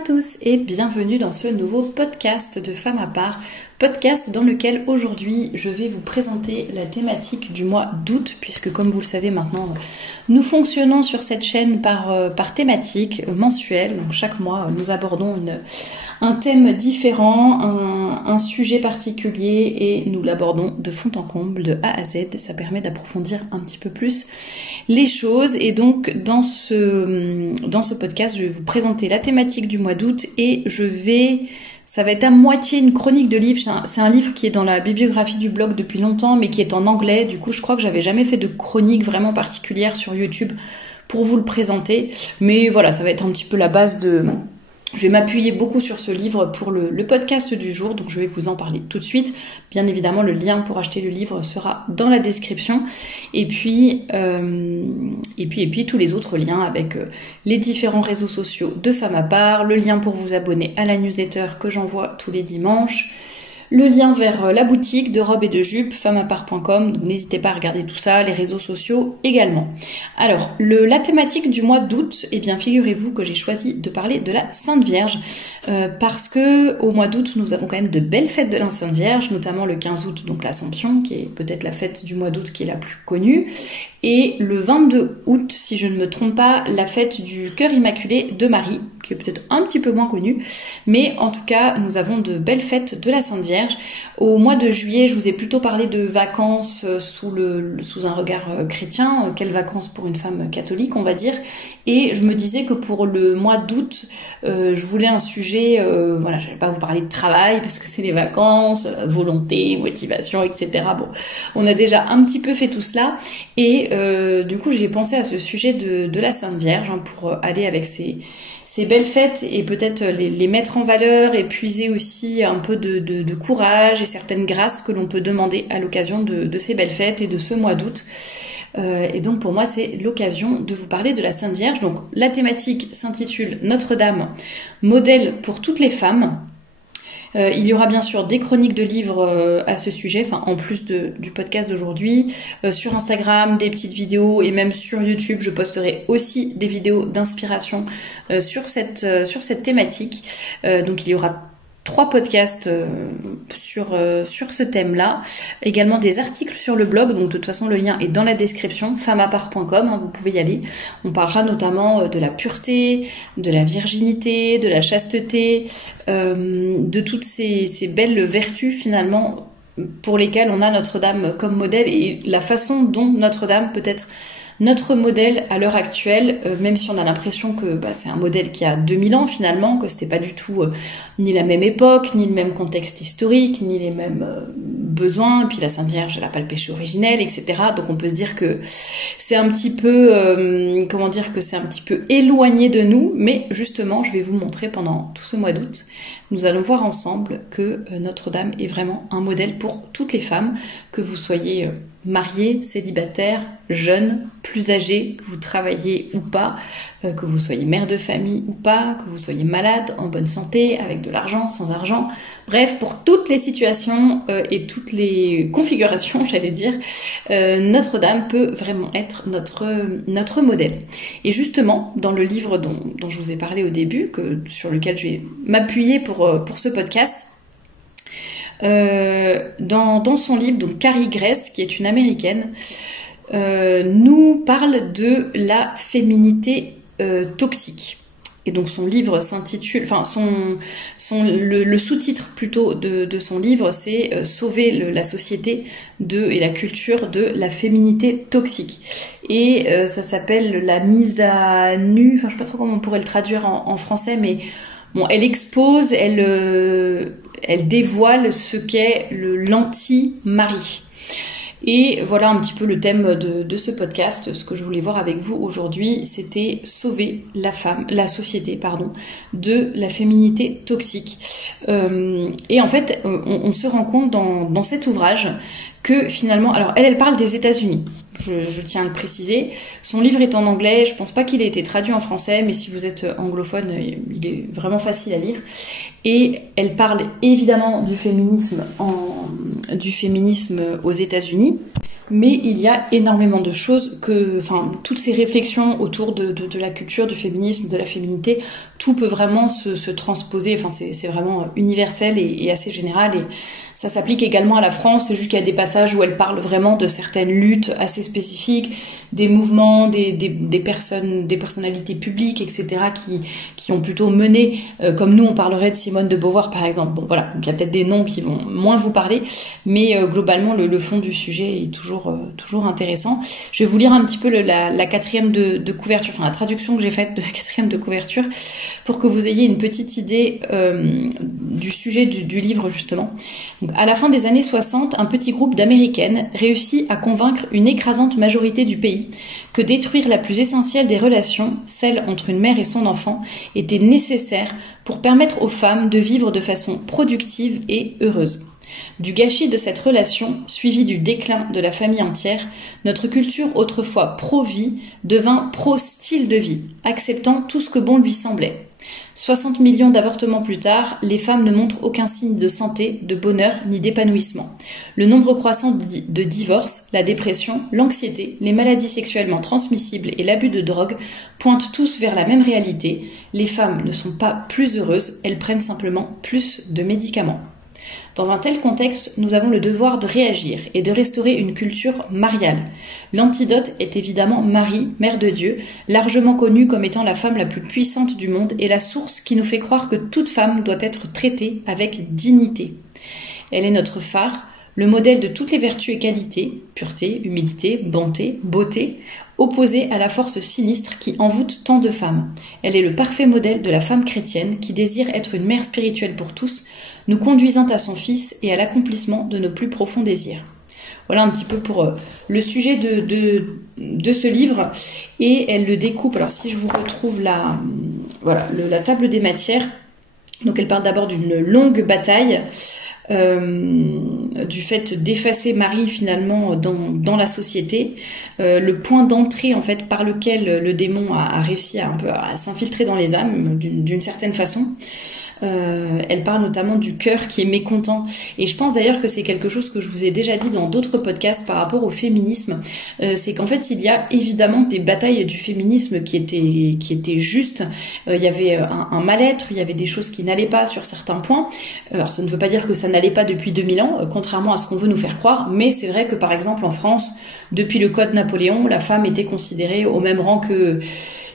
à tous et bienvenue dans ce nouveau podcast de Femmes à part, podcast dans lequel aujourd'hui je vais vous présenter la thématique du mois d'août, puisque comme vous le savez maintenant, nous fonctionnons sur cette chaîne par thématique mensuelle. Donc chaque mois nous abordons un thème différent, un sujet particulier et nous l'abordons de fond en comble, de A à Z. Ça permet d'approfondir un petit peu plus les choses et donc dans ce podcast je vais vous présenter la thématique du mois d'août et ça va être à moitié une chronique de livre. C'est un livre qui est dans la bibliographie du blog depuis longtemps, mais qui est en anglais. Du coup, je crois que j'avais jamais fait de chronique vraiment particulière sur YouTube pour vous le présenter. Mais voilà, ça va être un petit peu la base de... Je vais m'appuyer beaucoup sur ce livre pour le podcast du jour, donc je vais vous en parler tout de suite. Bien évidemment, le lien pour acheter le livre sera dans la description. Et puis tous les autres liens avec les différents réseaux sociaux de Femmes à part, le lien pour vous abonner à la newsletter que j'envoie tous les dimanches, le lien vers la boutique de robes et de jupes, femmesapart.com, donc n'hésitez pas à regarder tout ça, les réseaux sociaux également. Alors, la thématique du mois d'août, eh bien figurez-vous que j'ai choisi de parler de la Sainte Vierge, parce que au mois d'août, nous avons quand même de belles fêtes de la Sainte Vierge, notamment le 15 août, donc l'Assomption, qui est peut-être la fête du mois d'août qui est la plus connue, et le 22 août, si je ne me trompe pas, la fête du Cœur Immaculé de Marie, qui est peut-être un petit peu moins connue, mais en tout cas, nous avons de belles fêtes de la Sainte Vierge. Au mois de juillet, je vous ai plutôt parlé de vacances sous un regard chrétien, quelles vacances pour une femme catholique, on va dire, et je me disais que pour le mois d'août, je voulais un sujet, voilà, je vais pas vous parler de travail, parce que c'est les vacances, volonté, motivation, etc. Bon, on a déjà un petit peu fait tout cela, et du coup, j'ai pensé à ce sujet de la Sainte Vierge, pour aller avec ces belles fêtes et peut-être les mettre en valeur et puiser aussi un peu de courage et certaines grâces que l'on peut demander à l'occasion de ces belles fêtes et de ce mois d'août. Et donc pour moi c'est l'occasion de vous parler de la Sainte Vierge. Donc la thématique s'intitule Notre-Dame, modèle pour toutes les femmes. Il y aura bien sûr des chroniques de livres à ce sujet, enfin en plus du podcast d'aujourd'hui, sur Instagram, des petites vidéos et même sur YouTube, je posterai aussi des vidéos d'inspiration sur cette thématique. Donc il y aura 3 podcasts sur ce thème-là, également des articles sur le blog, donc de toute façon le lien est dans la description, femmesapart.com, vous pouvez y aller. On parlera notamment de la pureté, de la virginité, de la chasteté, de toutes ces belles vertus finalement pour lesquelles on a Notre-Dame comme modèle et la façon dont Notre-Dame peut être notre modèle à l'heure actuelle, même si on a l'impression que c'est un modèle qui a 2000 ans finalement, que c'était pas du tout ni la même époque, ni le même contexte historique, ni les mêmes besoins, et puis la Sainte Vierge elle n'a pas le péché originel, etc. Donc on peut se dire que c'est un petit peu, c'est un petit peu éloigné de nous, mais justement je vais vous montrer pendant tout ce mois d'août, nous allons voir ensemble que Notre-Dame est vraiment un modèle pour toutes les femmes, que vous soyez mariée, célibataire, jeune, plus âgée, que vous travaillez ou pas, que vous soyez mère de famille ou pas, que vous soyez malade, en bonne santé, avec de l'argent, sans argent. Bref, pour toutes les situations et toutes les configurations, j'allais dire, Notre-Dame peut vraiment être notre modèle. Et justement, dans le livre dont je vous ai parlé au début, sur lequel je vais m'appuyer pour ce podcast, dans son livre, donc Carrie Grace, qui est une américaine, nous parle de la féminité toxique. Et donc son livre s'intitule, le sous-titre plutôt de son livre, c'est Sauver la société et la culture de la féminité toxique. Et ça s'appelle la mise à nu, je sais pas trop comment on pourrait le traduire en français, mais bon, elle expose, elle dévoile ce qu'est l'anti-mari. Et voilà un petit peu le thème de ce podcast. Ce que je voulais voir avec vous aujourd'hui, c'était sauver la société, de la féminité toxique. Et en fait, on se rend compte dans cet ouvrage que finalement, alors elle parle des États-Unis. Je tiens à le préciser. Son livre est en anglais. Je pense pas qu'il ait été traduit en français, mais si vous êtes anglophone, il est vraiment facile à lire. Et elle parle évidemment du féminisme aux États-Unis. Mais il y a énormément de choses toutes ces réflexions autour de la culture, du féminisme, de la féminité, tout peut vraiment se transposer, c'est vraiment universel et assez général, et ça s'applique également à la France. C'est juste qu'il y a des passages où elle parle vraiment de certaines luttes assez spécifiques, des mouvements, des personnalités publiques, etc., qui ont plutôt mené, comme nous on parlerait de Simone de Beauvoir par exemple. Bon voilà, donc il y a peut-être des noms qui vont moins vous parler, mais globalement le fond du sujet est toujours intéressant. Je vais vous lire un petit peu la quatrième de couverture, la traduction que j'ai faite de la quatrième de couverture, pour que vous ayez une petite idée du sujet du livre justement. Donc, à la fin des années 60, un petit groupe d'Américaines réussit à convaincre une écrasante majorité du pays que détruire la plus essentielle des relations, celle entre une mère et son enfant, était nécessaire pour permettre aux femmes de vivre de façon productive et heureuse. Du gâchis de cette relation, suivi du déclin de la famille entière, notre culture autrefois pro-vie devint pro-style de vie, acceptant tout ce que bon lui semblait. 60 millions d'avortements plus tard, les femmes ne montrent aucun signe de santé, de bonheur ni d'épanouissement. Le nombre croissant de divorces, la dépression, l'anxiété, les maladies sexuellement transmissibles et l'abus de drogue pointent tous vers la même réalité. Les femmes ne sont pas plus heureuses, elles prennent simplement plus de médicaments. Dans un tel contexte, nous avons le devoir de réagir et de restaurer une culture mariale. L'antidote est évidemment Marie, Mère de Dieu, largement connue comme étant la femme la plus puissante du monde et la source qui nous fait croire que toute femme doit être traitée avec dignité. Elle est notre phare, le modèle de toutes les vertus et qualités, pureté, humilité, bonté, beauté, opposée à la force sinistre qui envoûte tant de femmes. Elle est le parfait modèle de la femme chrétienne qui désire être une mère spirituelle pour tous, nous conduisant à son Fils et à l'accomplissement de nos plus profonds désirs. Voilà un petit peu pour le sujet de ce livre, et elle le découpe. Alors si je vous retrouve la table des matières, donc elle parle d'abord d'une longue bataille, du fait d'effacer Marie finalement dans la société, le point d'entrée en fait par lequel le démon a réussi à s'infiltrer dans les âmes d'une certaine façon. Elle parle notamment du cœur qui est mécontent, et je pense d'ailleurs que c'est quelque chose que je vous ai déjà dit dans d'autres podcasts par rapport au féminisme, c'est qu'en fait il y a évidemment des batailles du féminisme qui étaient justes. Il y avait un mal-être, il y avait des choses qui n'allaient pas sur certains points. Alors ça ne veut pas dire que ça n'allait pas depuis 2000 ans, contrairement à ce qu'on veut nous faire croire, mais c'est vrai que par exemple en France, depuis le Code Napoléon, la femme était considérée au même rang que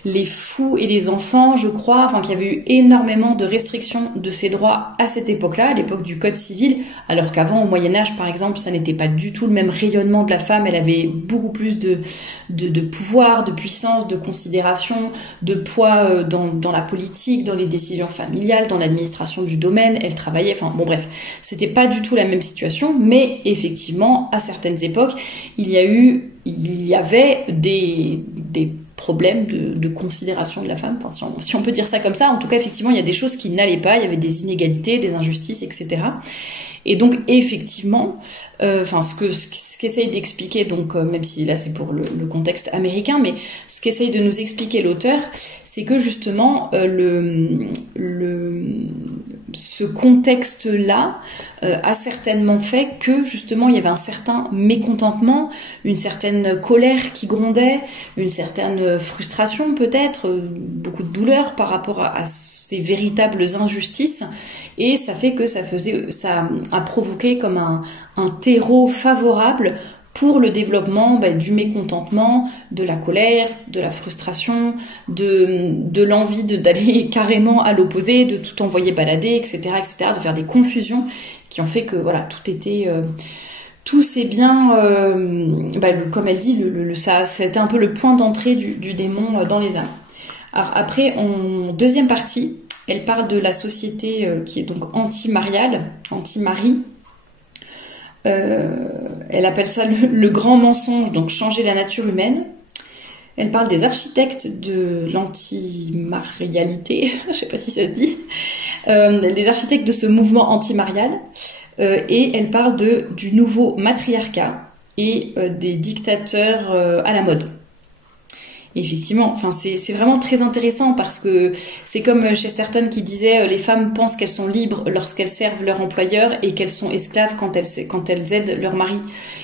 les fous et les enfants, je crois, qu'il y avait eu énormément de restrictions de ces droits à cette époque-là, à l'époque du Code civil, alors qu'avant, au Moyen-Âge, par exemple, ça n'était pas du tout le même rayonnement de la femme. Elle avait beaucoup plus de pouvoir, de puissance, de considération, de poids dans la politique, dans les décisions familiales, dans l'administration du domaine. Elle travaillait, bref, c'était pas du tout la même situation, mais effectivement, à certaines époques, il y avait des problèmes de considération de la femme, si on peut dire ça comme ça. En tout cas, effectivement, il y a des choses qui n'allaient pas, il y avait des inégalités, des injustices, etc. Et donc, effectivement, ce qu'essaye d'expliquer, donc même si là c'est pour le contexte américain, mais ce qu'essaye de nous expliquer l'auteur, c'est que justement ce contexte-là a certainement fait que justement il y avait un certain mécontentement, une certaine colère qui grondait, une certaine frustration peut-être, beaucoup de douleur par rapport à ces véritables injustices, et ça fait que ça a provoqué comme un terreau favorable pour le développement du mécontentement, de la colère, de la frustration, de l'envie d'aller carrément à l'opposé, de tout envoyer balader, etc., de faire des confusions qui ont fait que voilà, tout s'est bien, comme elle dit, c'était un peu le point d'entrée du démon dans les âmes. Alors après, en deuxième partie, elle parle de la société qui est donc anti-mariale, anti-mari. Elle appelle ça le grand mensonge, donc changer la nature humaine. Elle parle des architectes de l'antimarialité, je sais pas si ça se dit, les architectes de ce mouvement antimarial, et elle parle du nouveau matriarcat et des dictateurs à la mode. Et effectivement, enfin c'est vraiment très intéressant parce que c'est comme Chesterton qui disait les femmes pensent qu'elles sont libres lorsqu'elles servent leur employeur et qu'elles sont esclaves quand elles aident leur mari.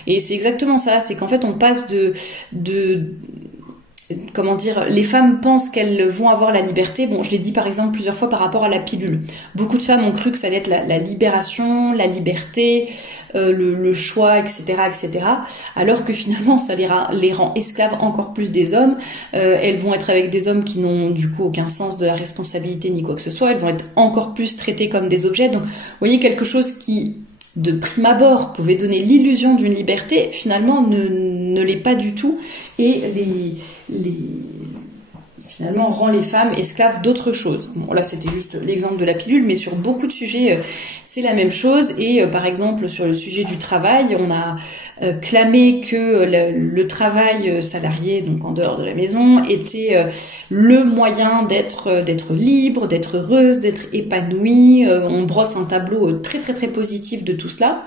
Et c'est exactement ça, c'est qu'en fait on passe comment dire, les femmes pensent qu'elles vont avoir la liberté. Bon, je l'ai dit par exemple plusieurs fois par rapport à la pilule. Beaucoup de femmes ont cru que ça allait être la libération, la liberté, le choix, etc., etc. Alors que finalement, ça les rend esclaves encore plus des hommes. Elles vont être avec des hommes qui n'ont du coup aucun sens de la responsabilité ni quoi que ce soit. Elles vont être encore plus traitées comme des objets. Donc, vous voyez, quelque chose qui, de prime abord, pouvait donner l'illusion d'une liberté, finalement ne l'est pas du tout, et finalement rend les femmes esclaves d'autre chose. Bon, là c'était juste l'exemple de la pilule, mais sur beaucoup de sujets c'est la même chose. Et par exemple sur le sujet du travail, on a clamé que le travail salarié, donc en dehors de la maison, était le moyen d'être libre, d'être heureuse, d'être épanouie. On brosse un tableau très très très positif de tout cela.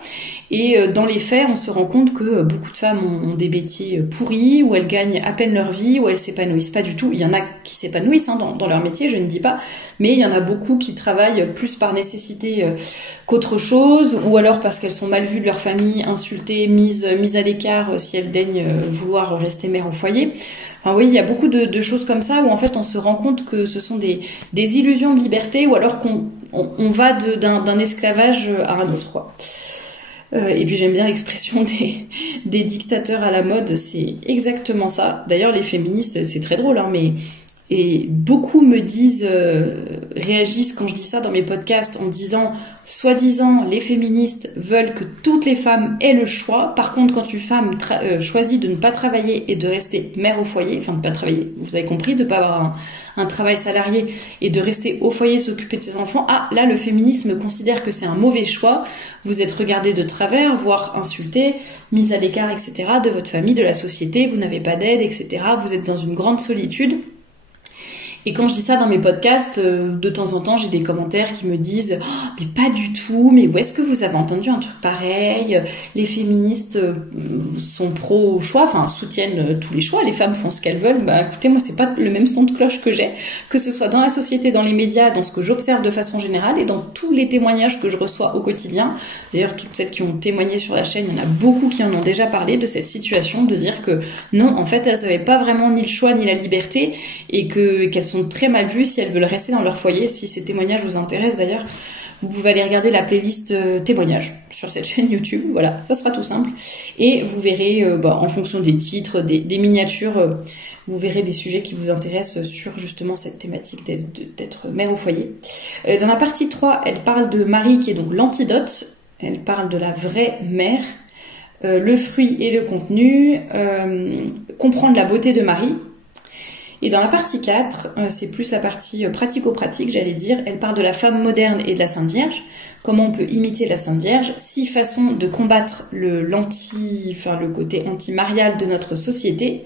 Et dans les faits, on se rend compte que beaucoup de femmes ont des métiers pourris, où elles gagnent à peine leur vie, où elles s'épanouissent pas du tout. Il y en a qui s'épanouissent dans leur métier, je ne dis pas, mais il y en a beaucoup qui travaillent plus par nécessité qu'autre chose, ou alors parce qu'elles sont mal vues de leur famille, insultées, mises à l'écart si elles daignent vouloir rester mères au foyer. Enfin oui, il y a beaucoup de choses comme ça où en fait on se rend compte que ce sont des illusions de liberté, ou alors qu'on va d'un esclavage à un autre, quoi. Et puis j'aime bien l'expression des dictateurs à la mode, c'est exactement ça. D'ailleurs les féministes, c'est très drôle, hein, et beaucoup me disent, réagissent quand je dis ça dans mes podcasts en disant, soi-disant, les féministes veulent que toutes les femmes aient le choix. Par contre, quand une femme choisit de ne pas travailler et de rester mère au foyer, enfin de pas travailler, vous avez compris, de pas avoir un travail salarié et de rester au foyer s'occuper de ses enfants, ah là le féminisme considère que c'est un mauvais choix, vous êtes regardé de travers, voire insulté, mis à l'écart, etc. de votre famille, de la société, vous n'avez pas d'aide, etc. Vous êtes dans une grande solitude. Et quand je dis ça dans mes podcasts, de temps en temps, j'ai des commentaires qui me disent oh, « mais pas du tout, mais où est-ce que vous avez entendu un truc pareil ? Les féministes sont pro choix, enfin soutiennent tous les choix, les femmes font ce qu'elles veulent. » Bah écoutez, moi c'est pas le même son de cloche que j'ai, que ce soit dans la société, dans les médias, dans ce que j'observe de façon générale et dans tous les témoignages que je reçois au quotidien. D'ailleurs, toutes celles qui ont témoigné sur la chaîne, il y en a beaucoup qui en ont déjà parlé de cette situation, de dire que non, en fait, elles n'avaient pas vraiment ni le choix ni la liberté et qu'elles sont très mal vues si elles veulent rester dans leur foyer. Si ces témoignages vous intéressent d'ailleurs, vous pouvez aller regarder la playlist témoignages sur cette chaîne YouTube, voilà, ça sera tout simple. Et vous verrez, en fonction des titres, des miniatures, vous verrez des sujets qui vous intéressent sur justement cette thématique d'être mère au foyer. Dans la partie 3, elle parle de Marie qui est donc l'antidote, elle parle de la vraie mère, le fruit et le contenu, comprendre la beauté de Marie. Et dans la partie 4, c'est plus la partie pratico-pratique, j'allais dire, elle parle de la femme moderne et de la Sainte Vierge, comment on peut imiter la Sainte Vierge, 6 façons de combattre le côté anti-marial de notre société,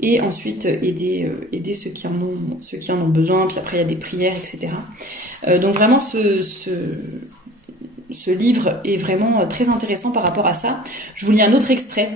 et ensuite aider ceux qui en ont besoin, puis après il y a des prières, etc. Donc vraiment ce livre est vraiment très intéressant par rapport à ça. Je vous lis un autre extrait.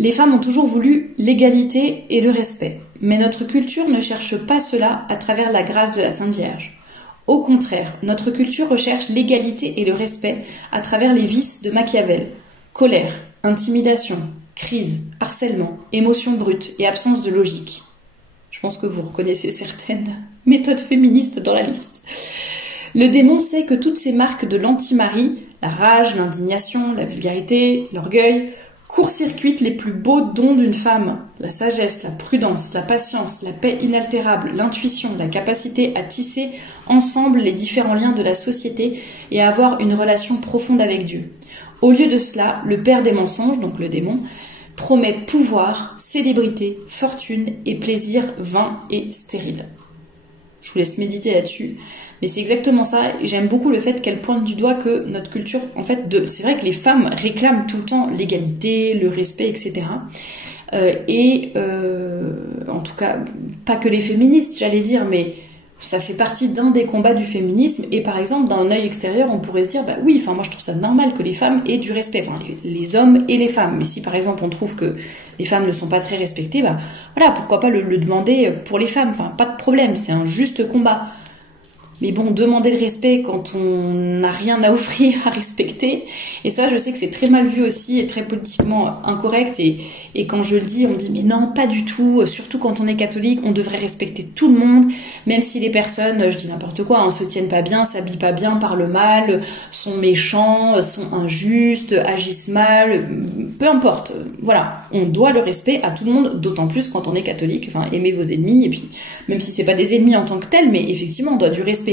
Les femmes ont toujours voulu l'égalité et le respect, mais notre culture ne cherche pas cela à travers la grâce de la Sainte Vierge. Au contraire, notre culture recherche l'égalité et le respect à travers les vices de Machiavel. Colère, intimidation, crise, harcèlement, émotion brute et absence de logique. Je pense que vous reconnaissez certaines méthodes féministes dans la liste. Le démon sait que toutes ces marques de l'anti-mari, la rage, l'indignation, la vulgarité, l'orgueil, court-circuite les plus beaux dons d'une femme, la sagesse, la prudence, la patience, la paix inaltérable, l'intuition, la capacité à tisser ensemble les différents liens de la société et à avoir une relation profonde avec Dieu. Au lieu de cela, le père des mensonges, donc le démon, promet pouvoir, célébrité, fortune et plaisir vain et stérile. Je vous laisse méditer là-dessus. Mais c'est exactement ça, et j'aime beaucoup le fait qu'elle pointe du doigt que notre culture, en fait, c'est vrai que les femmes réclament tout le temps l'égalité, le respect, etc. En tout cas, pas que les féministes, j'allais dire, mais ça fait partie d'un des combats du féminisme, et par exemple, d'un œil extérieur, on pourrait se dire, bah oui, enfin moi je trouve ça normal que les femmes aient du respect, enfin les hommes et les femmes, mais si par exemple on trouve que les femmes ne sont pas très respectées, bah voilà, pourquoi pas le demander pour les femmes, enfin pas de problème, c'est un juste combat. Mais bon, demander le respect quand on n'a rien à offrir, à respecter, et ça, je sais que c'est très mal vu aussi et très politiquement incorrect, et quand je le dis, on me dit, mais non, pas du tout, surtout quand on est catholique, on devrait respecter tout le monde, même si les personnes, je dis n'importe quoi, se tiennent pas bien, s'habillent pas bien, parlent mal, sont méchants, sont injustes, agissent mal, peu importe, voilà, on doit le respect à tout le monde, d'autant plus quand on est catholique, enfin, aimez vos ennemis, et puis, même si c'est pas des ennemis en tant que tels, mais effectivement, on doit du respect.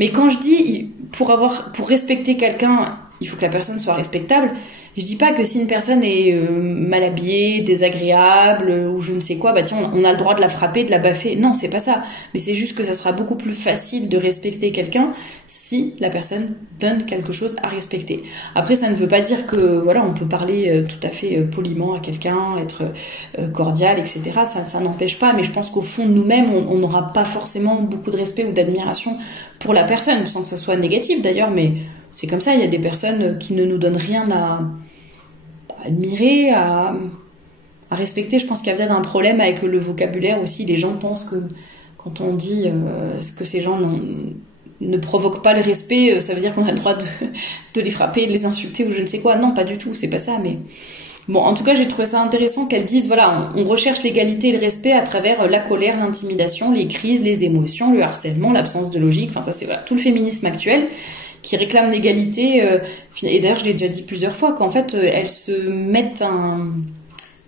Mais quand je dis pour respecter quelqu'un, il faut que la personne soit respectable, je dis pas que si une personne est mal habillée, désagréable ou je ne sais quoi, bah tiens, on a le droit de la frapper, de la baffer. Non, c'est pas ça. Mais c'est juste que ça sera beaucoup plus facile de respecter quelqu'un si la personne donne quelque chose à respecter. Après, ça ne veut pas dire que voilà, on peut parler tout à fait poliment à quelqu'un, être cordial, etc. Ça n'empêche pas. Mais je pense qu'au fond de nous-mêmes, on n'aura pas forcément beaucoup de respect ou d'admiration pour la personne, sans que ça soit négatif d'ailleurs, mais c'est comme ça, il y a des personnes qui ne nous donnent rien à admirer, à respecter. Je pense qu'il y a peut-être un problème avec le vocabulaire aussi. Les gens pensent que quand on dit que ces gens ne provoquent pas le respect, ça veut dire qu'on a le droit de les frapper, de les insulter ou je ne sais quoi. Non, pas du tout, c'est pas ça. Mais bon, en tout cas, j'ai trouvé ça intéressant qu'elles disent, voilà, on recherche l'égalité et le respect à travers la colère, l'intimidation, les crises, les émotions, le harcèlement, l'absence de logique. Enfin, ça, c'est voilà, tout le féminisme actuel qui réclament l'égalité, et d'ailleurs je l'ai déjà dit plusieurs fois, qu'en fait elles se mettent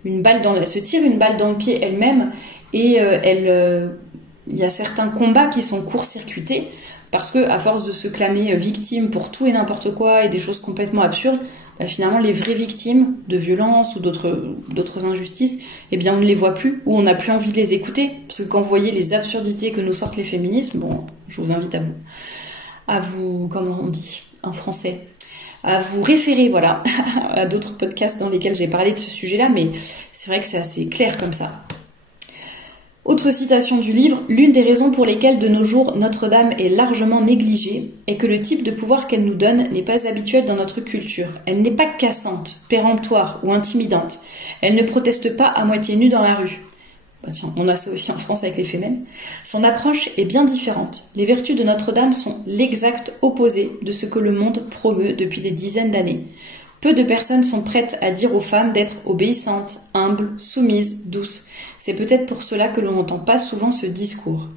elles se tirent une balle dans le pied elles-mêmes, et il y a certains combats qui sont court-circuités, parce que à force de se clamer victime pour tout et n'importe quoi, et des choses complètement absurdes, bah, finalement les vraies victimes de violences ou d'autres injustices, eh bien on ne les voit plus, ou on n'a plus envie de les écouter, parce que quand vous voyez les absurdités que nous sortent les féminismes, bon, je vous invite à vous, comment on dit en français, à vous référer, voilà, à d'autres podcasts dans lesquels j'ai parlé de ce sujet-là, mais c'est vrai que c'est assez clair comme ça. Autre citation du livre, l'une des raisons pour lesquelles de nos jours Notre-Dame est largement négligée est que le type de pouvoir qu'elle nous donne n'est pas habituel dans notre culture. Elle n'est pas cassante, péremptoire ou intimidante. Elle ne proteste pas à moitié nue dans la rue. Tiens, on a ça aussi en France avec les femmes. Son approche est bien différente. Les vertus de Notre-Dame sont l'exact opposé de ce que le monde promeut depuis des dizaines d'années. Peu de personnes sont prêtes à dire aux femmes d'être obéissantes, humbles, soumises, douces. C'est peut-être pour cela que l'on n'entend pas souvent ce discours.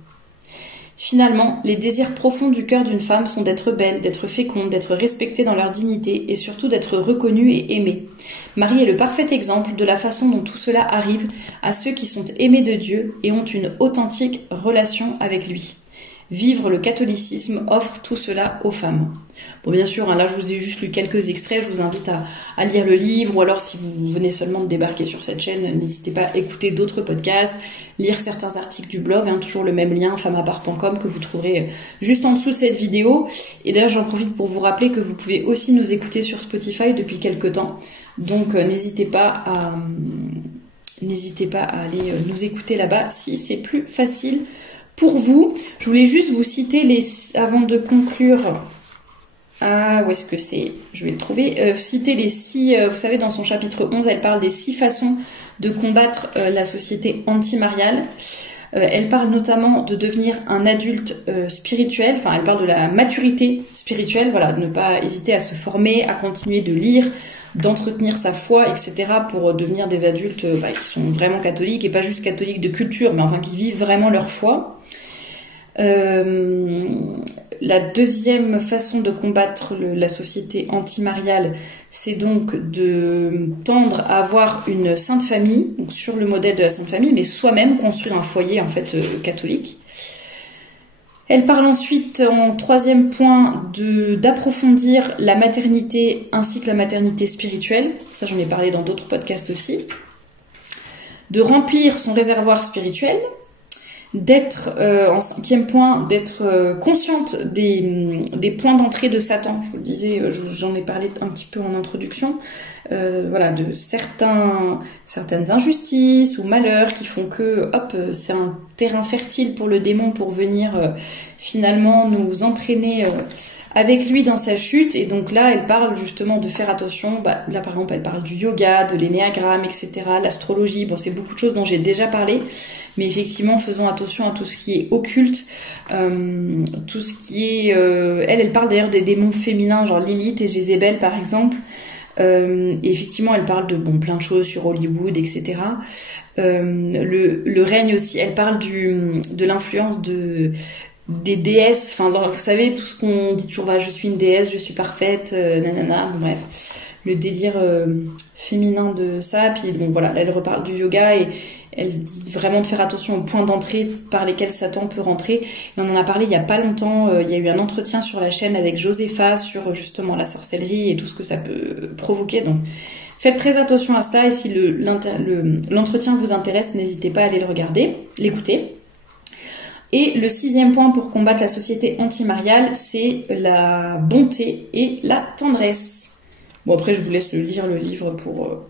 Finalement, les désirs profonds du cœur d'une femme sont d'être belle, d'être féconde, d'être respectée dans leur dignité et surtout d'être reconnue et aimée. Marie est le parfait exemple de la façon dont tout cela arrive à ceux qui sont aimés de Dieu et ont une authentique relation avec lui. Vivre le catholicisme offre tout cela aux femmes. Bon, bien sûr, là je vous ai juste lu quelques extraits, je vous invite à lire le livre, ou alors si vous venez seulement de débarquer sur cette chaîne, n'hésitez pas à écouter d'autres podcasts, lire certains articles du blog, toujours le même lien, femmapart.com, que vous trouverez juste en dessous de cette vidéo. Et d'ailleurs j'en profite pour vous rappeler que vous pouvez aussi nous écouter sur Spotify depuis quelques temps, donc n'hésitez pas à aller nous écouter là-bas si c'est plus facile pour vous. Je voulais juste vous citer avant de conclure. Ah, où est-ce que c'est? Je vais le trouver. Citer les 6... vous savez, dans son chapitre 11, elle parle des 6 façons de combattre la société antimariale. Elle parle notamment de devenir un adulte spirituel. Enfin, elle parle de la maturité spirituelle. Voilà, de ne pas hésiter à se former, à continuer de lire, d'entretenir sa foi, etc. pour devenir des adultes qui sont vraiment catholiques, et pas juste catholiques de culture, mais enfin qui vivent vraiment leur foi. La deuxième façon de combattre la société antimariale, c'est donc de tendre à avoir une sainte famille, donc sur le modèle de la sainte famille, mais soi-même construire un foyer en fait catholique. Elle parle ensuite, en troisième point, d'approfondir la maternité ainsi que la maternité spirituelle. Ça, j'en ai parlé dans d'autres podcasts aussi. De remplir son réservoir spirituel. D'être, en cinquième point, d'être consciente des points d'entrée de Satan. Je vous le disais, j'en ai parlé un petit peu en introduction. Voilà, de certaines injustices ou malheurs qui font que, c'est un terrain fertile pour le démon pour venir finalement nous entraîner avec lui dans sa chute. Et donc là, elle parle justement de faire attention. Là, par exemple, elle parle du yoga, de l'énéagramme, etc., l'astrologie. Bon, c'est beaucoup de choses dont j'ai déjà parlé. Mais effectivement, faisons attention à tout ce qui est occulte, tout ce qui est... Elle parle d'ailleurs des démons féminins, genre Lilith et Jézabel, par exemple. Et effectivement, elle parle de plein de choses sur Hollywood, etc. Le règne aussi, elle parle de l'influence des déesses, enfin vous savez tout ce qu'on dit toujours, je suis une déesse, je suis parfaite, nanana, bon, bref, le délire féminin de ça. Puis bon voilà, là elle reparle du yoga et elle dit vraiment de faire attention aux points d'entrée par lesquels Satan peut rentrer. Et on en a parlé il y a pas longtemps, il y a eu un entretien sur la chaîne avec Josepha sur justement la sorcellerie et tout ce que ça peut provoquer. Donc faites très attention à ça, et si l'entretien vous intéresse, n'hésitez pas à aller le regarder, l'écouter. Et le 6e point pour combattre la société antimariale, c'est la bonté et la tendresse. Bon, après, je vous laisse lire le livre pour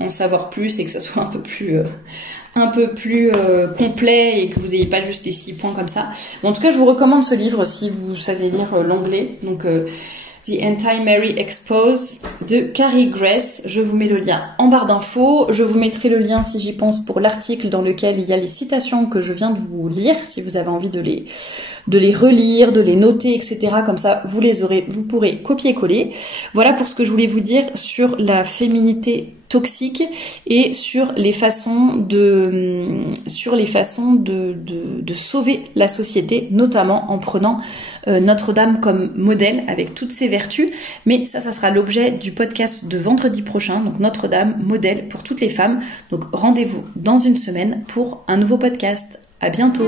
en savoir plus et que ça soit un peu plus complet et que vous n'ayez pas juste les 6 points comme ça. Mais en tout cas, je vous recommande ce livre si vous savez lire l'anglais. Donc, The Anti-Mary Expose de Carrie Grace. Je vous mets le lien en barre d'infos. Je vous mettrai le lien, si j'y pense, pour l'article dans lequel il y a les citations que je viens de vous lire, si vous avez envie de les relire, de les noter, etc. Comme ça, vous pourrez copier-coller. Voilà pour ce que je voulais vous dire sur la féminité toxique et sur les façons de sauver la société, notamment en prenant Notre-Dame comme modèle avec toutes ses vertus. Mais ça sera l'objet du podcast de vendredi prochain. Donc Notre-Dame, modèle pour toutes les femmes. Donc rendez-vous dans une semaine pour un nouveau podcast. À bientôt.